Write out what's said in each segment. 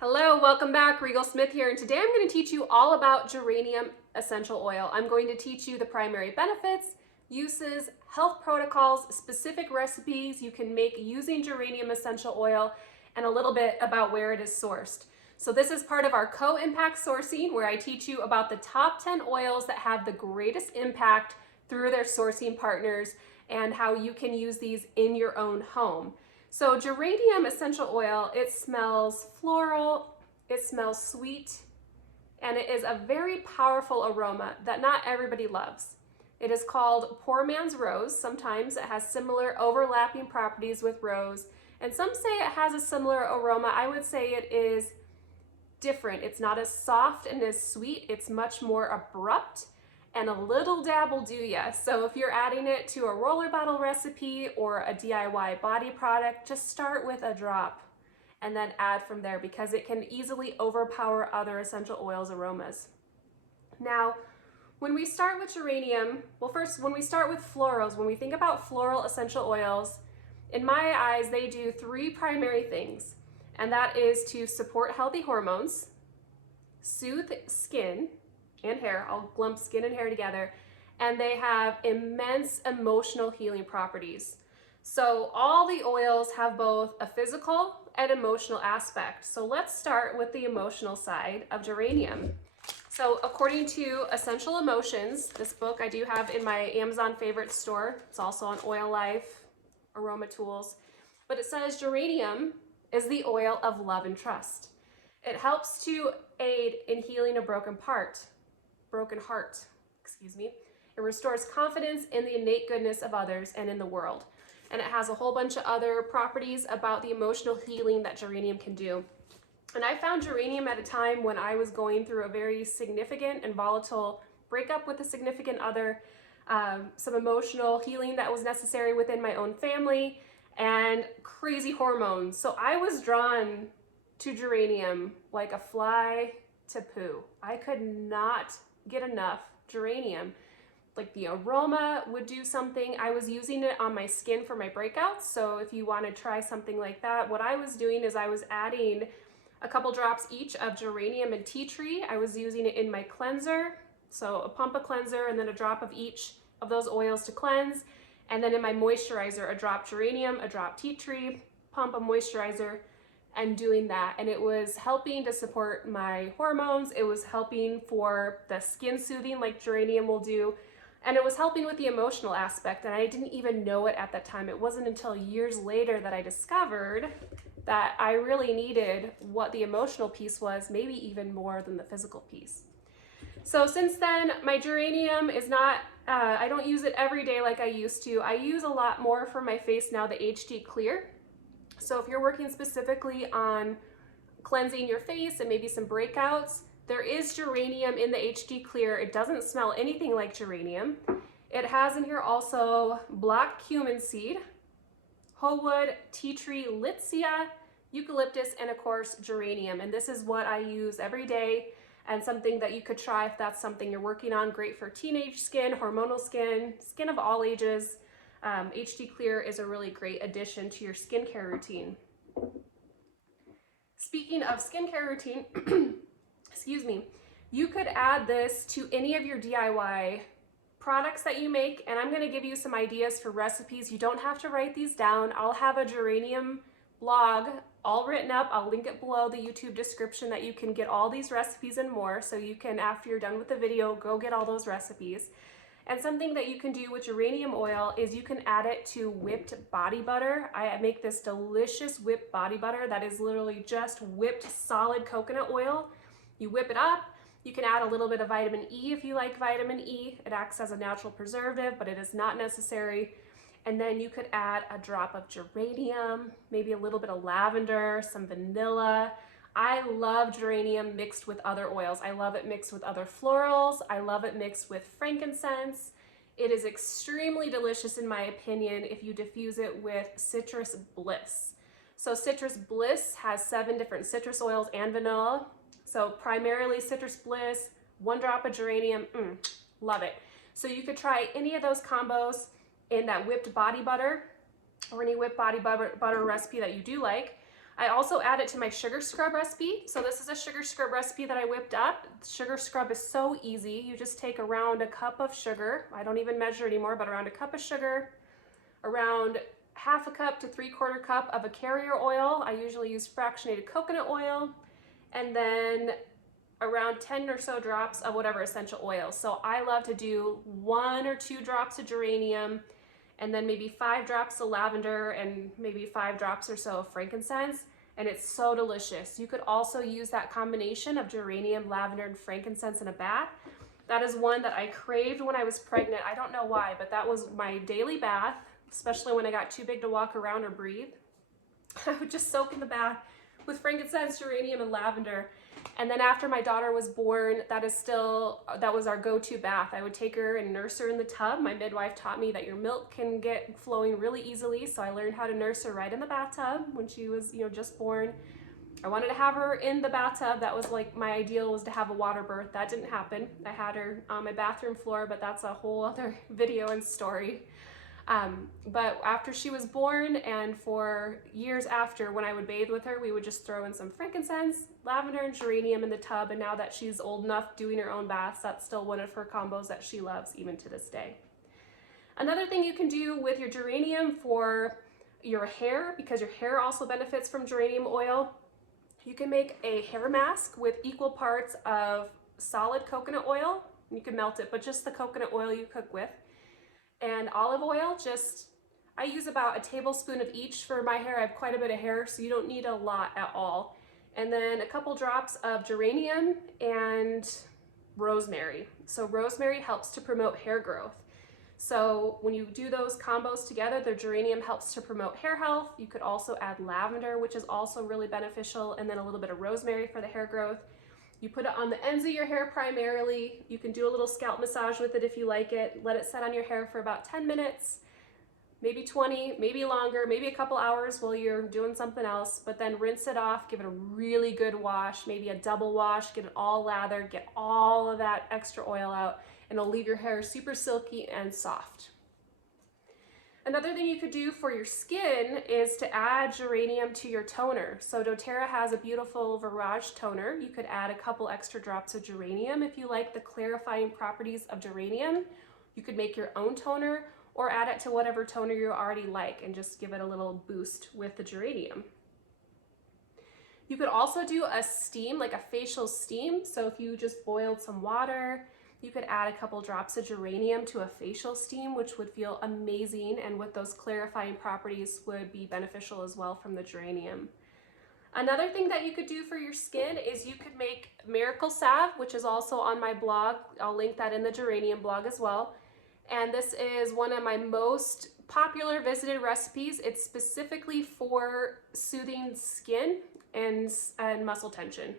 Hello, welcome back. Rigel Smith here, and today I'm going to teach you all about geranium essential oil. I'm going to teach you the primary benefits, uses, health protocols, specific recipes you can make using geranium essential oil, and a little bit about where it is sourced. So this is part of our co-impact sourcing, where I teach you about the top 10 oils that have the greatest impact through their sourcing partners and how you can use these in your own home. So geranium essential oil, it smells floral, it smells sweet, and it is a very powerful aroma that not everybody loves. It is called poor man's rose. Sometimes it has similar overlapping properties with rose, and some say it has a similar aroma. I would say it is different. It's not as soft and as sweet. It's much more abrupt, and a little dab will do ya. So if you're adding it to a roller bottle recipe or a DIY body product, just start with a drop and then add from there, because it can easily overpower other essential oils aromas. Now, when we start with geranium, well, first, when we start with florals, when we think about floral essential oils, in my eyes, they do three primary things, and that is to support healthy hormones, soothe skin and hair. I'll lump skin and hair together, and they have immense emotional healing properties. So all the oils have both a physical and emotional aspect. So let's start with the emotional side of geranium. So according to Essential Emotions, this book I do have in my Amazon favorite store. It's also on Oil Life, Aroma Tools, but it says geranium is the oil of love and trust. It helps to aid in healing a broken heart. It restores confidence in the innate goodness of others and in the world. And it has a whole bunch of other properties about the emotional healing that geranium can do. And I found geranium at a time when I was going through a very significant and volatile breakup with a significant other, some emotional healing that was necessary within my own family, and crazy hormones. So I was drawn to geranium like a fly to poo. I could not get enough geranium. Like, the aroma would do something. I was using it on my skin for my breakouts. So if you want to try something like that, what I was doing is I was adding a couple drops each of geranium and tea tree. I was using it in my cleanser. So a pump of cleanser and then a drop of each of those oils to cleanse. And then in my moisturizer, a drop geranium, a drop tea tree, pump of moisturizer, and doing that. And it was helping to support my hormones. It was helping for the skin soothing like geranium will do. And it was helping with the emotional aspect. And I didn't even know it at that time. It wasn't until years later that I discovered that I really needed what the emotional piece was, maybe even more than the physical piece. So since then, my geranium is not, I don't use it every day like I used to. I use a lot more for my face now, the HD Clear. So if you're working specifically on cleansing your face and maybe some breakouts, there is geranium in the HD Clear. It doesn't smell anything like geranium. It has in here also black cumin seed, whole wood, tea tree, litsea, eucalyptus, and of course geranium. And this is what I use every day, and something that you could try if that's something you're working on. Great for teenage skin, hormonal skin, skin of all ages. HD Clear is a really great addition to your skincare routine. Speaking of skincare routine, excuse me, you could add this to any of your DIY products that you make, and I'm going to give you some ideas for recipes. You don't have to write these down. I'll have a geranium blog all written up. I'll link it below the YouTube description that you can get all these recipes and more, so you can, after you're done with the video, go get all those recipes. And something that you can do with geranium oil is you can add it to whipped body butter. I make this delicious whipped body butter that is literally just whipped solid coconut oil. You whip it up. You can add a little bit of vitamin E if you like vitamin E. It acts as a natural preservative, but it is not necessary. And then you could add a drop of geranium, maybe a little bit of lavender, some vanilla. I love geranium mixed with other oils. I love it mixed with other florals. I love it mixed with frankincense. It is extremely delicious, in my opinion, if you diffuse it with Citrus Bliss. So Citrus Bliss has 7 different citrus oils and vanilla. So primarily Citrus Bliss, 1 drop of geranium, love it. So you could try any of those combos in that whipped body butter, or any whipped body butter recipe that you do like. I also add it to my sugar scrub recipe. So this is a sugar scrub recipe that I whipped up. Sugar scrub is so easy. You just take around a cup of sugar. I don't even measure anymore, but around a cup of sugar, around half a cup to 3/4 cup of a carrier oil. I usually use fractionated coconut oil, and then around 10 or so drops of whatever essential oil. So I love to do 1 or 2 drops of geranium, and then maybe 5 drops of lavender, and maybe 5 drops or so of frankincense, and it's so delicious. You could also use that combination of geranium, lavender, and frankincense in a bath. That is one that I craved when I was pregnant. I don't know why, but that was my daily bath, especially when I got too big to walk around or breathe. I would just soak in the bath with frankincense, geranium, and lavender. And then after my daughter was born, that was our go-to bath. I would take her and nurse her in the tub. My midwife taught me that your milk can get flowing really easily, so I learned how to nurse her right in the bathtub when she was, just born. I wanted to have her in the bathtub. That was like my ideal, was to have a water birth. That didn't happen. I had her on my bathroom floor, but that's a whole other video and story. But after she was born, and for years after, when I would bathe with her, we would just throw in some frankincense, lavender, and geranium in the tub. And now that she's old enough doing her own baths, that's still one of her combos that she loves even to this day. Another thing you can do with your geranium for your hair, because your hair also benefits from geranium oil, you can make a hair mask with equal parts of solid coconut oil. You can melt it, but just the coconut oil you cook with, and olive oil. I use about a tablespoon of each for my hair. I have quite a bit of hair, so you don't need a lot at all. And then a couple drops of geranium and rosemary. So rosemary helps to promote hair growth. So when you do those combos together, the geranium helps to promote hair health. You could also add lavender, which is also really beneficial, and then a little bit of rosemary for the hair growth. You put it on the ends of your hair primarily. You can do a little scalp massage with it if you like it. Let it set on your hair for about 10 minutes, maybe 20, maybe longer, maybe a couple hours while you're doing something else, but then rinse it off, give it a really good wash, maybe a double wash, get it all lathered, get all of that extra oil out, and it'll leave your hair super silky and soft. Another thing you could do for your skin is to add geranium to your toner. So doTERRA has a beautiful Virage toner. You could add a couple extra drops of geranium if you like the clarifying properties of geranium. You could make your own toner or add it to whatever toner you already like and just give it a little boost with the geranium. You could also do a steam, like a facial steam. So if you just boiled some water, you could add a couple drops of geranium to a facial steam, which would feel amazing, and with those clarifying properties would be beneficial as well from the geranium. Another thing that you could do for your skin is you could make miracle salve, which is also on my blog. I'll link that in the geranium blog as well. And this is one of my most popular visited recipes. It's specifically for soothing skin and muscle tension.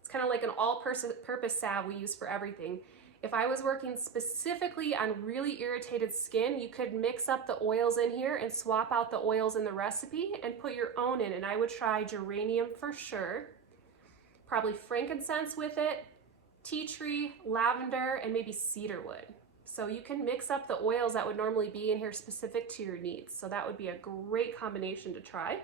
It's kind of like an all-purpose salve we use for everything. If I was working specifically on really irritated skin, you could mix up the oils in here and swap out the oils in the recipe and put your own in. And I would try geranium for sure, probably frankincense with it, tea tree, lavender, and maybe cedarwood. So you can mix up the oils that would normally be in here specific to your needs. So that would be a great combination to try.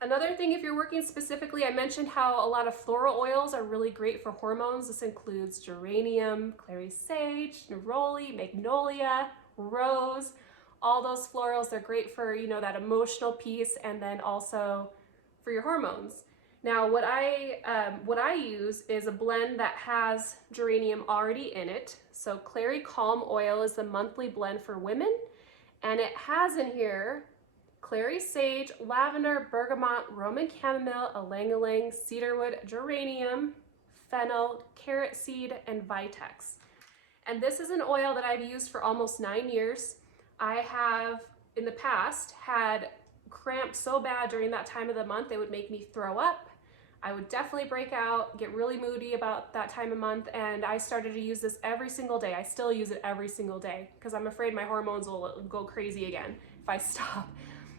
Another thing, if you're working specifically, I mentioned how a lot of floral oils are really great for hormones. This includes geranium, clary sage, neroli, magnolia, rose, all those florals. They're great for, that emotional piece, and then also for your hormones. Now, what I use is a blend that has geranium already in it. So Clary Calm Oil is the monthly blend for women, and it has in here clary sage, lavender, bergamot, Roman chamomile, ylang-ylang, cedarwood, geranium, fennel, carrot seed, and vitex. And this is an oil that I've used for almost 9 years. I have, in the past, had cramps so bad during that time of the month, they would make me throw up. I would definitely break out, get really moody about that time of month, and I started to use this every single day. I still use it every single day because I'm afraid my hormones will go crazy again if I stop.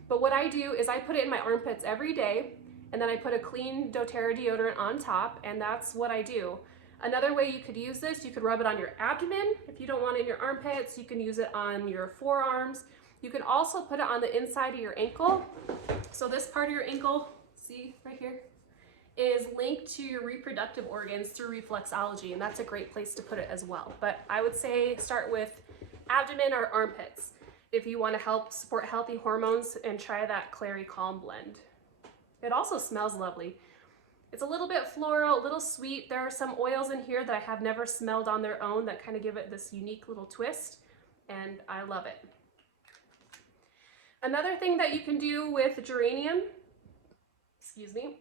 But what I do is I put it in my armpits every day, and then I put a clean doTERRA deodorant on top, and that's what I do. Another way you could use this, you could rub it on your abdomen. If you don't want it in your armpits, you can use it on your forearms. You can also put it on the inside of your ankle. So this part of your ankle, see right here, is linked to your reproductive organs through reflexology, and that's a great place to put it as well. But I would say start with abdomen or armpits if you want to help support healthy hormones, and try that Clary Calm blend. It also smells lovely. It's a little bit floral, a little sweet. There are some oils in here that I have never smelled on their own that kind of give it this unique little twist, and I love it. Another thing that you can do with geranium, excuse me,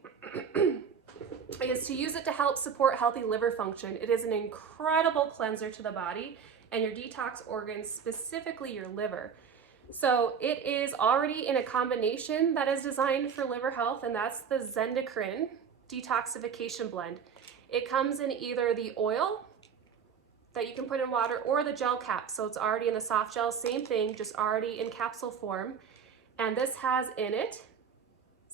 is to use it to help support healthy liver function. It is an incredible cleanser to the body and your detox organs, specifically your liver. So it is already in a combination that is designed for liver health, and that's the Zendocrine Detoxification blend. It comes in either the oil that you can put in water or the gel cap. So it's already in the soft gel, same thing, just already in capsule form. And this has in it,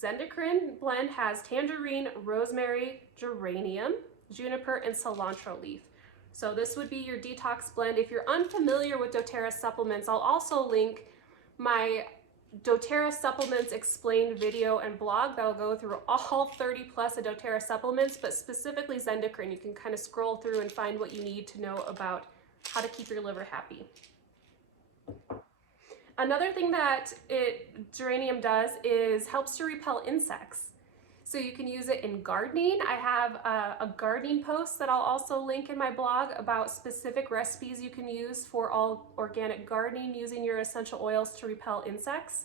Zendocrine blend has tangerine, rosemary, geranium, juniper, and cilantro leaf. So this would be your detox blend. If you're unfamiliar with doTERRA supplements, I'll also link my doTERRA supplements explained video and blog that'll go through all 30 plus of doTERRA supplements, but specifically Zendocrine. You can kind of scroll through and find what you need to know about how to keep your liver happy. Another thing that geranium does is helps to repel insects. So you can use it in gardening. I have a gardening post that I'll also link in my blog about specific recipes you can use for all organic gardening using your essential oils to repel insects.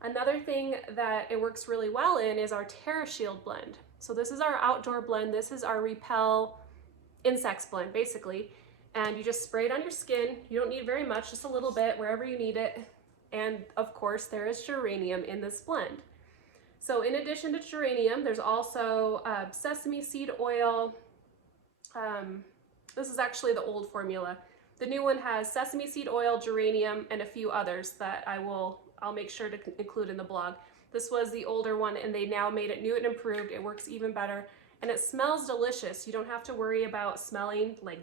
Another thing that it works really well in is our Terra Shield blend. So this is our outdoor blend. This is our repel insects blend, basically. And you just spray it on your skin. You don't need very much, just a little bit wherever you need it. And of course, there is geranium in this blend. So in addition to geranium, there's also sesame seed oil. This is actually the old formula. The new one has sesame seed oil, geranium, and a few others that I'll make sure to include in the blog. This was the older one, and they now made it new and improved. It works even better, and it smells delicious. You don't have to worry about smelling like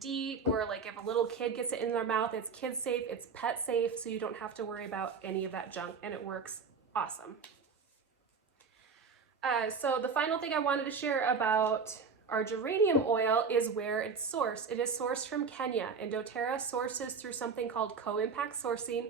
deep, or like if a little kid gets it in their mouth. It's kid safe, it's pet safe, so you don't have to worry about any of that junk, and it works awesome. So the final thing I wanted to share about our geranium oil is where it's sourced. It is sourced from Kenya, and doTERRA sources through something called co-impact sourcing.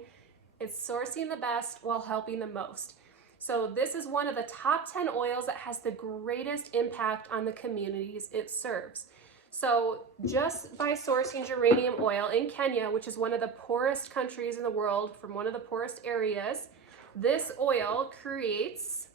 It's sourcing the best while helping the most. So this is one of the top 10 oils that has the greatest impact on the communities it serves. So just by sourcing geranium oil in Kenya, which is one of the poorest countries in the world, from one of the poorest areas, this oil creates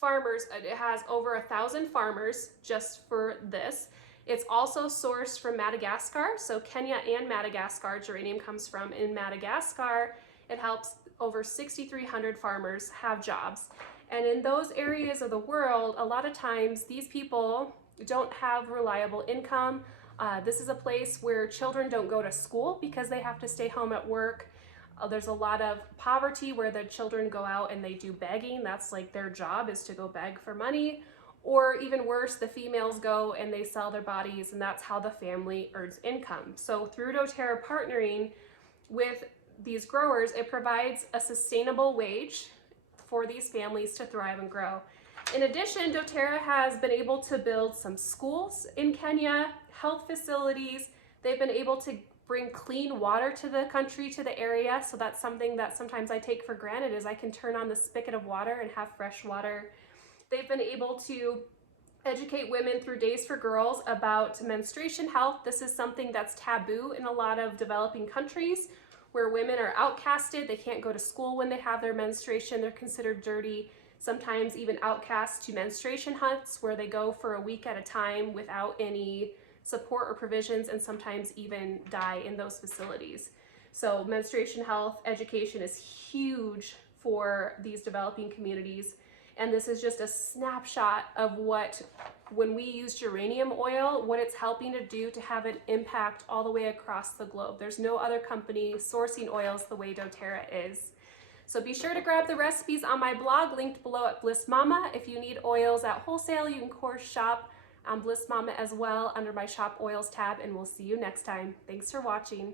farmers. It has over 1,000 farmers just for this. It's also sourced from Madagascar. So Kenya and Madagascar, geranium comes from. In Madagascar, it helps over 6,300 farmers have jobs. And in those areas of the world, a lot of times these people don't have reliable income. This is a place where children don't go to school because they have to stay home at work. There's a lot of poverty where the children go out and they do begging. That's like their job, is to go beg for money. Or even worse, the females go and they sell their bodies, and that's how the family earns income. So through doTERRA partnering with these growers, it provides a sustainable wage for these families to thrive and grow. In addition, doTERRA has been able to build some schools in Kenya, health facilities. They've been able to bring clean water to the country, to the area. So that's something that sometimes I take for granted, is I can turn on the spigot of water and have fresh water. They've been able to educate women through Days for Girls about menstruation health. This is something that's taboo in a lot of developing countries, where women are outcasted. They can't go to school when they have their menstruation. They're considered dirty. Sometimes even outcast to menstruation huts, where they go for a week at a time without any support or provisions, and sometimes even die in those facilities. So menstruation health education is huge for these developing communities. And this is just a snapshot of what, when we use geranium oil, what it's helping to do to have an impact all the way across the globe. There's no other company sourcing oils the way doTERRA is. So be sure to grab the recipes on my blog linked below at Bliss Mama. If you need oils at wholesale, you can of course shop on Bliss Mama as well under my Shop Oils tab, and we'll see you next time. Thanks for watching.